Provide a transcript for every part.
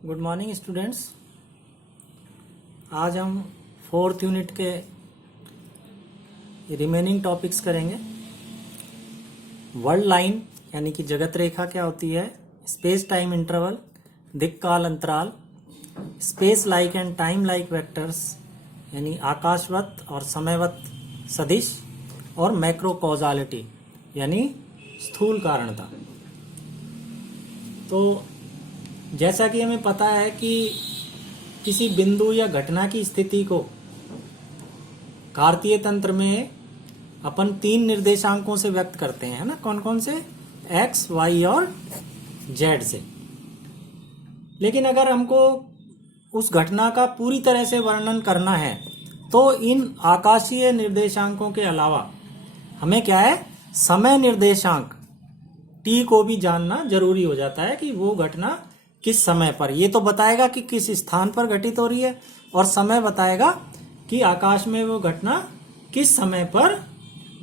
Good morning students. आज हम 4th unit के रिमेनिंग टॉपिक्स करेंगे। वर्ल्ड लाइन यानी कि जगत रेखा क्या होती है, स्पेस टाइम इंटरवल, दिक् काल अंतराल, space like and time like vectors यानी आकाशवत और समयवत सदिश, और मैक्रो कॉजालिटी यानी स्थूल कारणता। तो जैसा कि हमें पता है कि किसी बिंदु या घटना की स्थिति को कार्तीय तंत्र में अपन 3 निर्देशांकों से व्यक्त करते हैं, है ना। कौन कौन से? x, y और z से। लेकिन अगर हमको उस घटना का पूरी तरह से वर्णन करना है तो इन आकाशीय निर्देशांकों के अलावा हमें क्या है, समय निर्देशांक t को भी जानना जरूरी हो जाता है कि वो घटना किस समय पर, ये तो बताएगा कि किस स्थान पर घटित हो रही है, और समय बताएगा कि आकाश में वो घटना किस समय पर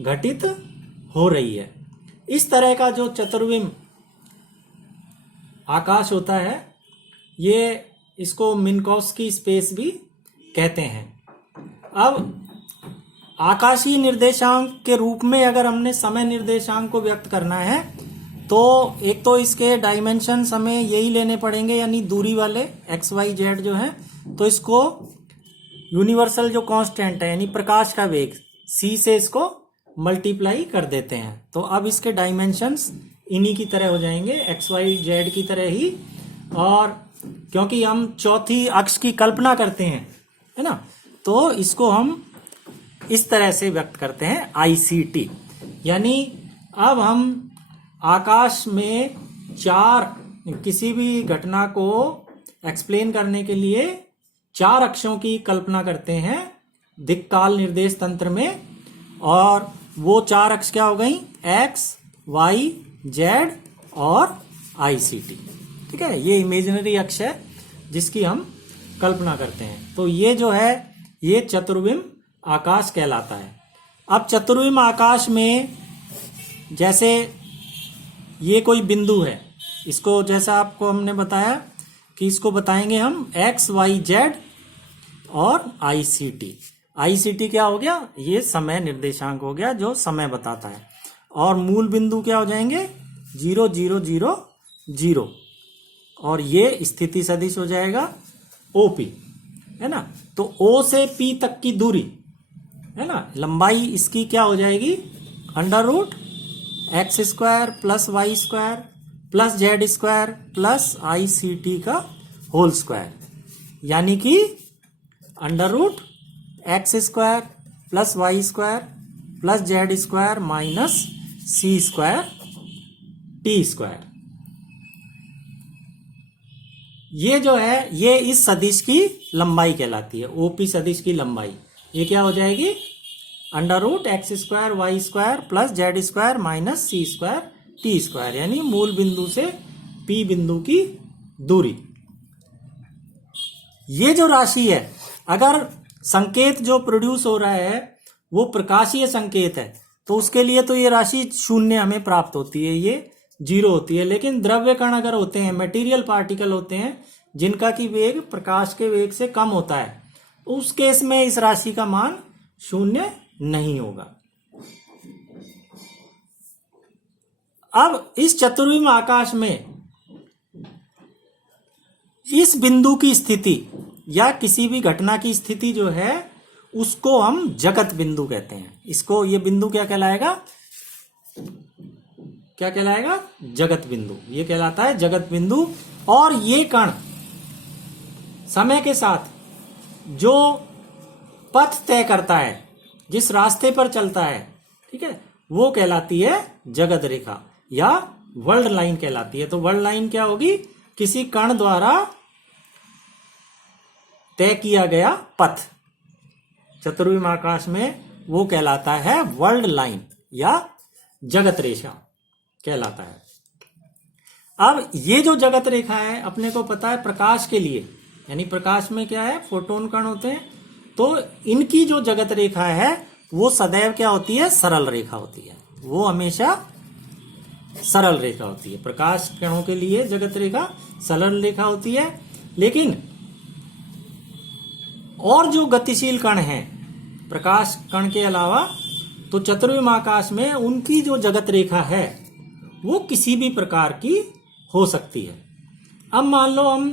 घटित हो रही है। इस तरह का जो चतुर्विम आकाश होता है, ये इसको मिन्कोव्स्की स्पेस भी कहते हैं। अब आकाशीय निर्देशांक के रूप में अगर हमने समय निर्देशांक को व्यक्त करना है तो एक तो इसके डायमेंशंस हमें यही लेने पड़ेंगे, यानी दूरी वाले x, y, z जो है। तो इसको यूनिवर्सल जो कांस्टेंट है यानी प्रकाश का वेग c से इसको मल्टीप्लाई कर देते हैं। तो अब इसके डायमेंशंस इन्हीं की तरह हो जाएंगे, x, y, z की तरह ही। और क्योंकि हम चौथी अक्ष की कल्पना करते हैं, है ना, तो इसको हम इस तरह से व्यक्त करते हैं ICT। यानी अब हम आकाश में किसी भी घटना को एक्सप्लेन करने के लिए 4 अक्षों की कल्पना करते हैं दिक् काल निर्देश तंत्र में। और वो 4 अक्ष क्या हो गई? x, y, z और ICT। ठीक है, ये इमेजिनरी अक्ष है जिसकी हम कल्पना करते हैं। तो ये जो है ये चतुर्विम आकाश कहलाता है। अब चतुर्विम आकाश में जैसे ये कोई बिंदु है, इसको जैसा आपको हमने बताया कि इसको बताएंगे हम x, y, z और ICT। ICT क्या हो गया? ये समय निर्देशांक हो गया जो समय बताता है। और मूल बिंदु क्या हो जाएंगे? 0, 0, 0, 0। और ये स्थिति सदिश हो जाएगा OP, है ना। तो O से P तक की दूरी, है ना, लंबाई इसकी क्या हो जाएगी? √x² plus y² plus z² plus ICT का होल स्क्वायर, यानी कि √x² plus y² plus z² minus c² t²। ये जो है ये इस सदिश की लंबाई कहलाती है, OP सदिश की लंबाई। ये क्या हो जाएगी? √x² y² plus z² minus c² t², यानी मूल बिंदु से P बिंदु की दूरी। ये जो राशि है, अगर संकेत जो प्रोड्यूस हो रहा है वो प्रकाशीय संकेत है तो उसके लिए तो ये राशि 0 हमें प्राप्त होती है, ये 0 होती है। लेकिन द्रव्य कण अगर होते हैं, मटेरियल पार्टिकल होते हैं जिनका की वेग प्रकाश के वेग से कम होता है, उस केस में इस राशि का मान 0 नहीं होगा। अब इस चतुर्विम आकाश में इस बिंदु की स्थिति या किसी भी घटना की स्थिति जो है उसको हम जगत बिंदु कहते हैं। इसको ये बिंदु क्या कहलाएगा? क्या कहलाएगा? जगत बिंदु। ये कहलाता है जगत बिंदु। और ये कण समय के साथ जो पथ तय करता है, जिस रास्ते पर चलता है, ठीक है, वो कहलाती है जगत रेखा या वर्ल्ड लाइन कहलाती है। तो वर्ल्ड लाइन क्या होगी? किसी कण द्वारा तय किया गया पथ चतुर्विम आकाश में वो कहलाता है वर्ल्ड लाइन या जगत रेखा कहलाता है। अब ये जो जगत रेखा है अपने को पता है प्रकाश के लिए, यानी प्रकाश में क्या है, फोटोन कण होते हैं, तो इनकी जो जगत रेखा है वो सदैव क्या होती है? सरल रेखा होती है। वो हमेशा सरल रेखा होती है। प्रकाश कणों के लिए जगत रेखा सरल रेखा होती है। लेकिन और जो गतिशील कण हैं प्रकाश कण के अलावा, तो चतुर्विम आकाश में उनकी जो जगत रेखा है वो किसी भी प्रकार की हो सकती है। अब मान लो हम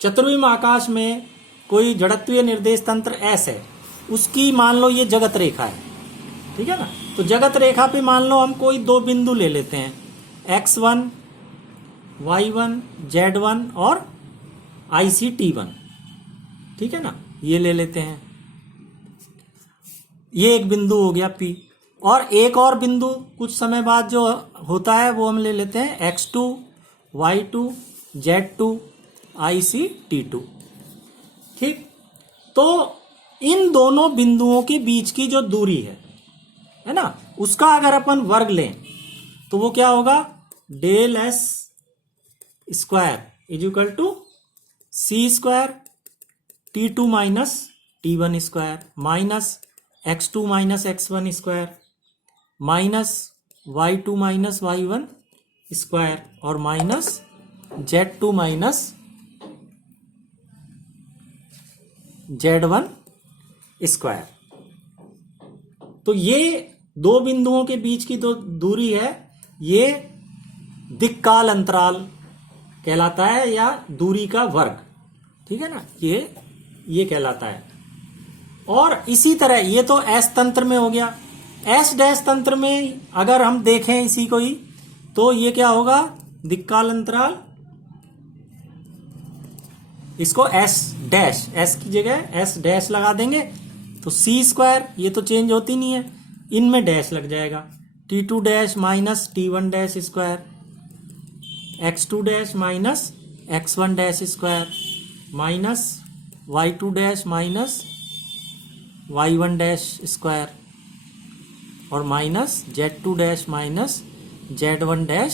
चतुर्विम आकाश में कोई जड़त्वीय निर्देश तंत्र एस है, उसकी मान लो ये जगत रेखा है, ठीक है ना। तो जगत रेखा पे मान लो हम कोई दो बिंदु ले लेते हैं, x1, y1, z1 और IC-T1, ठीक है ना, ये ले लेते हैं। ये एक बिंदु हो गया P, और एक और बिंदु कुछ समय बाद जो होता है वो हम ले लेते हैं x2, y2, z2, IC-T2, ठीक। तो इन दोनों बिंदुओं के बीच की जो दूरी है ना, उसका अगर अपन वर्ग लें तो वो क्या होगा, del S square is equal to C square T2 minus T1 square minus x2 minus x1 square minus y2 minus y1 square और minus z2 minus z1 square. तो ये दो बिंदुओं के बीच की जो दूरी है ये दिक्काल अंतराल कहलाता है, या दूरी का वर्ग, ठीक है ना, ये कहलाता है। और इसी तरह ये तो एस तंत्र में हो गया। एस डैश तंत्र में अगर हम देखें इसी को ही, तो ये क्या होगा, दिक्काल अंतराल, इसको एस डैश, एस की जगह एस डैश लगा देंगे तो सी स्क्वायर, ये तो चेंज होती नहीं है, इनमें डैश लग जाएगा, T2 dash minus T1 dash square, x2 dash minus x1 dash square minus y2 dash minus y1 dash square और minus z2 dash minus z1 dash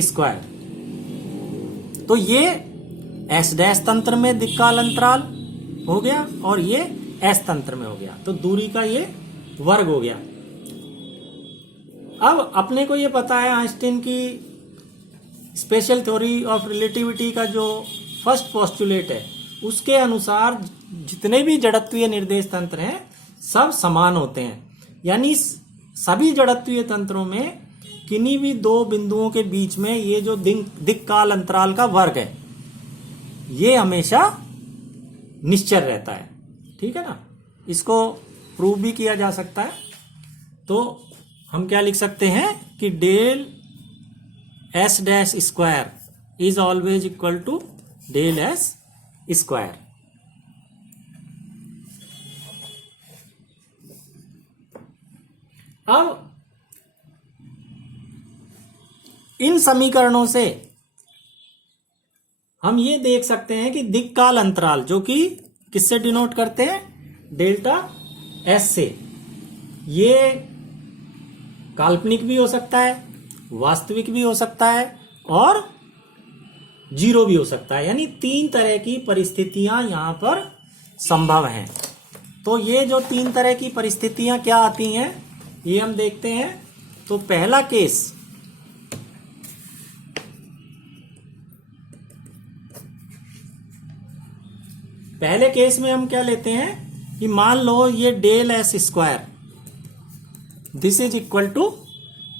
square. तो ये एस डैश तंत्र में दिक्काल अंतराल हो गया और ये एस तंत्र में हो गया, तो दूरी का ये वर्ग हो गया। अब अपने को ये पता है आइंस्टीन की स्पेशल थ्योरी ऑफ रिलेटिविटी का जो फर्स्ट पोस्टुलेट है, उसके अनुसार जितने भी जड़त्वीय निर्देश तंत्र हैं सब समान होते हैं, यानी सभी जड़त्वीय तंत्रों में किन्हीं भी दो बिंदुओं के बीच में ये जो दिक्काल अंतराल का वर्ग है ये हमेशा निश्चल रहता है, ठीक है ना। इसको प्रूव भी किया जा सकता है। तो हम क्या लिख सकते हैं कि del s dash square is always equal to del s square. अब इन समीकरणों से हम ये देख सकते हैं कि दिक्काल अंतराल, जो कि किससे डिनोट करते हैं, डेल्टा एस से, ये काल्पनिक भी हो सकता है, वास्तविक भी हो सकता है और जीरो भी हो सकता है, यानी तीन तरह की परिस्थितियां यहां पर संभव हैं। तो ये जो तीन तरह की परिस्थितियां क्या आती हैं ये हम देखते हैं। तो पहला केस, पहले केस में हम क्या लेते हैं कि मान लो ये del s square this is equal to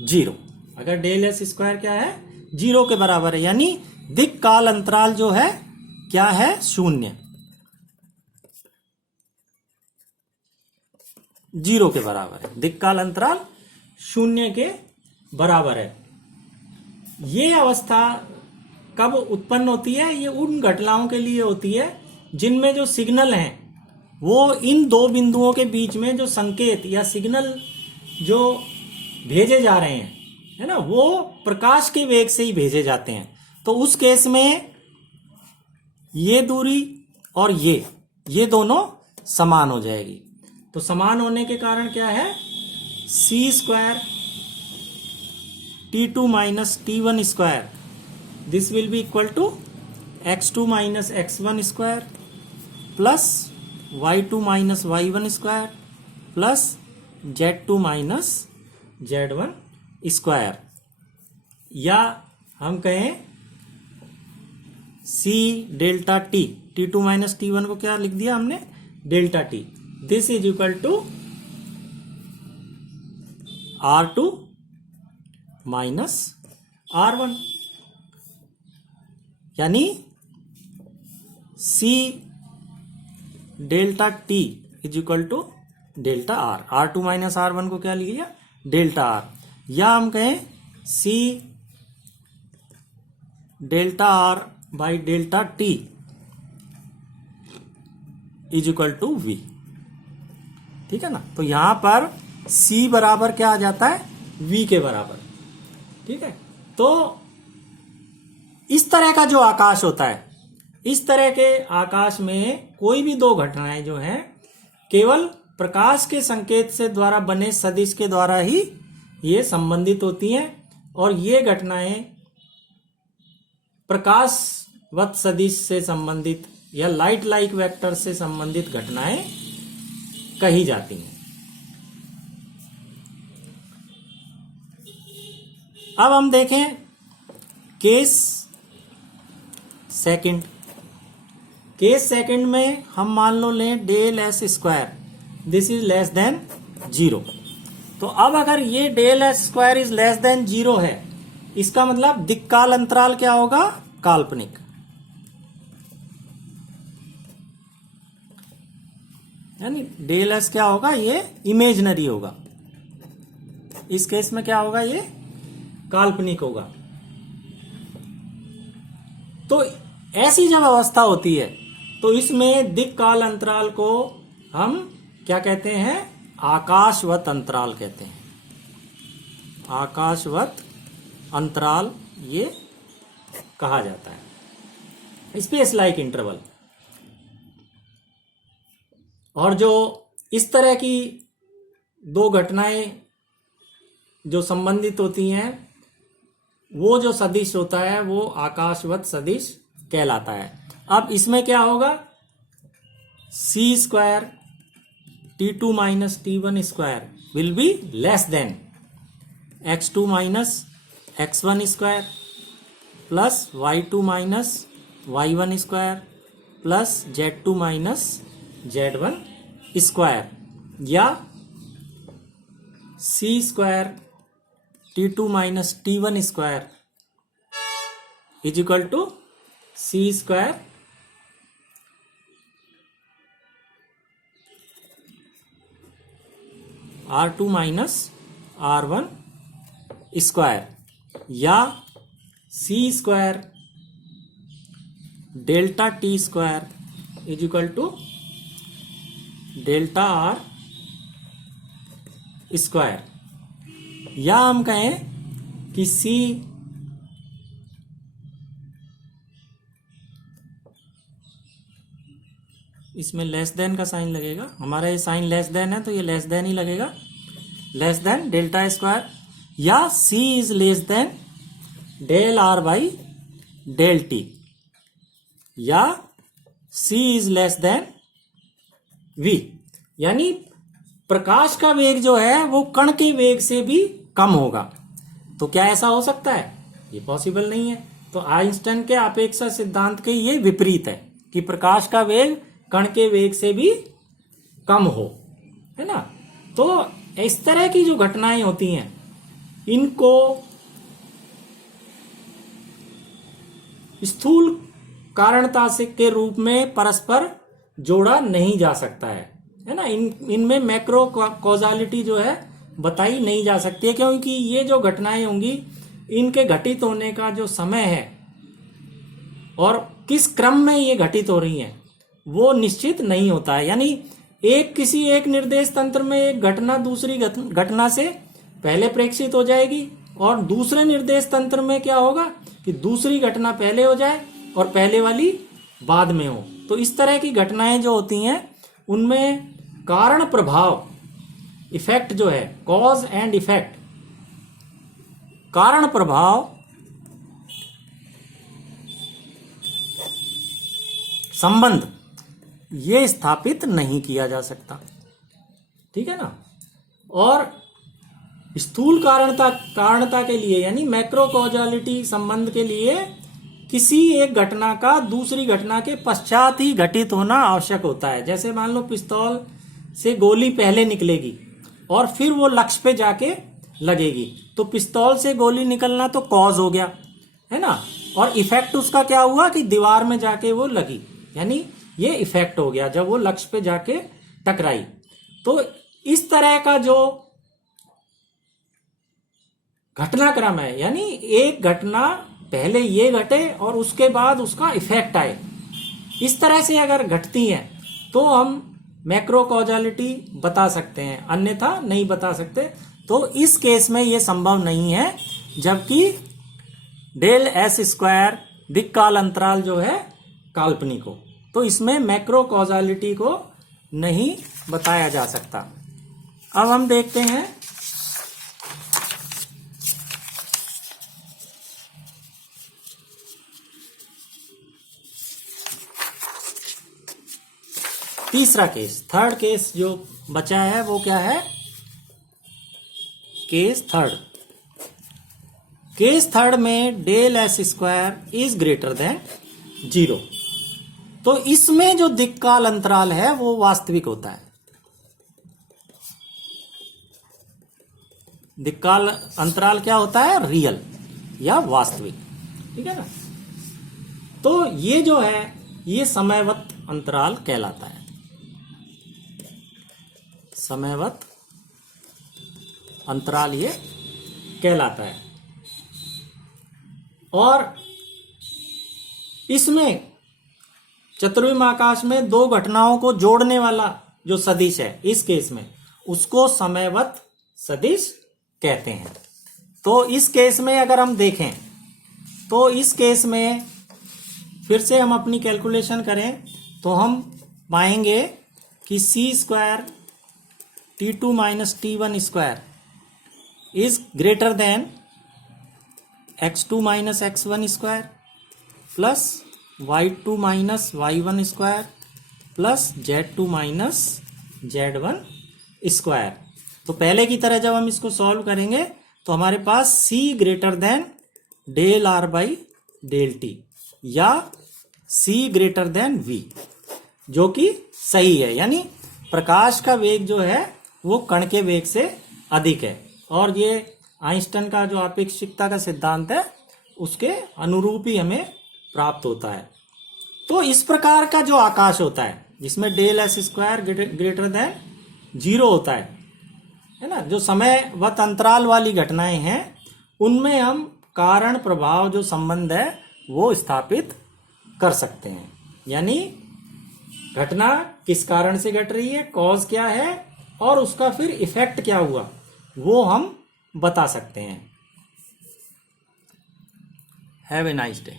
zero. अगर डेल एस स्क्वायर क्या है, जीरो के बराबर है, यानी दिक्काल अंतराल जो है क्या है, शून्य, जीरो के बराबर है, दिक्काल अंतराल शून्य के बराबर है। ये अवस्था कब उत्पन्न होती है, ये उन घटनाओं के लिए होती है जिनमें जो सिग्नल हैं वो इन दो बिंदुओं के बीच में जो संकेत या सिग्नल जो भेजे जा रहे हैं, है ना, वो प्रकाश के वेग से ही भेजे जाते हैं। तो उस केस में ये दूरी और ये दोनों समान हो जाएगी। तो समान होने के कारण क्या है, C square T2 minus T1 square this will be equal to x2 minus x1 square plus y2 minus y1 square plus z2 minus z1 square, या हम कहें C delta T, T2 minus T1 को क्या लिख दिया हमने, delta T, this is equal to R2 minus R1, यानी C delta T is equal to delta R, R2 minus R1 को क्या लिख लिया, डेल्टा R, या हम कहें C delta R by delta T is equal to V, ठीक है ना। तो यहां पर C बराबर क्या आ जाता है, V के बराबर, ठीक है। तो इस तरह का जो आकाश होता है, इस तरह के आकाश में कोई भी दो घटनाएं जो हैं केवल प्रकाश के संकेत से द्वारा बने सदिश के द्वारा ही ये संबंधित होती हैं, और ये घटनाएं प्रकाशवत सदिश से संबंधित या लाइट लाइक वेक्टर से संबंधित घटनाएं कही जाती हैं। अब हम देखें केस सेकंड। केस सेकंड में हम मान लो लें del s square, this is less than 0। तो अब अगर ये del s square is less than 0 है, इसका मतलब दिक्काल अंतराल क्या होगा, काल्पनिक, यानी डेल एस क्या होगा, ये इमेजनरी होगा। इस केस में क्या होगा, ये काल्पनिक होगा। तो ऐसी जब अवस्था होती है तो इसमें दिक्काल अंतराल को हम क्या कहते हैं, आकाशवत अंतराल कहते हैं। आकाशवत अंतराल ये कहा जाता है, स्पेस लाइक इंटरवल। और जो इस तरह की दो घटनाएं जो संबंधित होती हैं, वो जो सदिश होता है वो आकाशवत सदिश कहलाता है। अब इसमें क्या होगा, C square T2 minus T1 square will be less than X2 minus X1 square plus Y2 minus Y1 square plus Z2 minus Z1 square, या C square T2 minus T1 square is equal to C square R2 minus R1 square, या C square delta T square is equal to delta R square, या हम कहें कि C इसमें less than का sign लगेगा, हमारा ये साइन लेस देन है तो ये लेस देन ही लगेगा, लेस देन डेल्टा स्क्वायर, या C is less than del R by del T, या C is less than V, यानी प्रकाश का वेग जो है वो कण के वेग से भी कम होगा। तो क्या ऐसा हो सकता है, ये पॉसिबल नहीं है। तो आइंस्टाइन के अपेक्षा सिद्धांत के ये विपरीत है कि प्रकाश का वेग कण के वेग से भी कम हो, है ना। तो इस तरह की जो घटनाएं होती हैं इनको स्थूल कारणता से के रूप में परस्पर जोड़ा नहीं जा सकता है ना। इनमें मैक्रो कॉजालिटी जो है बताई नहीं जा सकती है, क्योंकि ये जो घटनाएं होंगी इनके घटित होने का जो समय है और किस क्रम में ये घटित हो रही हैं वो निश्चित नहीं होता है। यानी किसी एक निर्देश तंत्र में एक घटना दूसरी घटना से पहले प्रेक्षित हो जाएगी, और दूसरे निर्देश तंत्र में क्या होगा कि दूसरी घटना पहले हो जाए और पहले वाली बाद में हो। तो इस तरह की घटनाएं जो होती हैं उनमें कारण प्रभाव, इफेक्ट जो है, कॉज एंड इफेक्ट, कारण प्रभाव संबंध ये स्थापित नहीं किया जा सकता, ठीक है ना। और स्थूल कारणता के लिए यानी मैक्रो कॉजलिटी संबंध के लिए किसी एक घटना का दूसरी घटना के पश्चात ही घटित होना आवश्यक होता है। जैसे मान लो पिस्तौल से गोली पहले निकलेगी और फिर वो लक्ष्य पे जाके लगेगी, तो पिस्तौल से गोली निकलना तो कॉज हो गया, है ना, और इफेक्ट उसका क्या हुआ कि दीवार में जाके वो लगी, यानी ये इफेक्ट हो गया जब वो लक्ष्य पे जाके टकराई। तो इस तरह का जो घटनाक्रम है, यानी एक घटना पहले ये घटे और उसके बाद उसका इफेक्ट आए, इस तरह से अगर घटती है तो हम मैक्रो कॉजलिटी बता सकते हैं, अन्यथा नहीं बता सकते। तो इस केस में ये संभव नहीं है, जबकि डेल एस स्क्वायर दिक्काल अंतराल जो है काल्पनिक हो, तो इसमें मैक्रो कॉजलिटी को नहीं बताया जा सकता। अब हम देखते हैं तीसरा केस, थर्ड केस जो बचा है वो क्या है, केस थर्ड। केस थर्ड में del s square is greater than 0। तो इसमें जो दिक्काल अंतराल है वो वास्तविक होता है। दिक्काल अंतराल क्या होता है, रियल या वास्तविक, ठीक है ना। तो ये जो है ये समयवत अंतराल कहलाता है, समयवत अंतराल ये कहलाता है। और इसमें चतुर्विम आकाश में दो घटनाओं को जोड़ने वाला जो सदिश है, इस केस में उसको समयवत सदिश कहते हैं। तो इस केस में अगर हम देखें तो इस केस में फिर से हम अपनी कैलकुलेशन करें तो हम पाएंगे कि C square T2 minus T1 square is greater than X2 minus X1 square plus Y2 minus Y1 square plus Z2 minus Z1 square. तो पहले की तरह जब हम इसको सॉल्व करेंगे तो हमारे पास C greater than del R by del T या C ग्रेटर देन V, जो कि सही है, यानी प्रकाश का वेग जो है वो कण के वेग से अधिक है, और ये आइंस्टाइन का जो आपेक्षिकता का सिद्धांत है उसके अनुरूप ही हमें प्राप्त होता है। तो इस प्रकार का जो आकाश होता है जिसमें del s square greater than 0 होता है ना, जो समयवत अंतराल वाली घटनाएं हैं उनमें हम कारण प्रभाव जो संबंध है वो स्थापित कर सकते हैं, यानी घटना किस कारण से घट रही है, कॉज क्या है और उसका फिर इफेक्ट क्या हुआ वो हम बता सकते हैं। Have a nice day.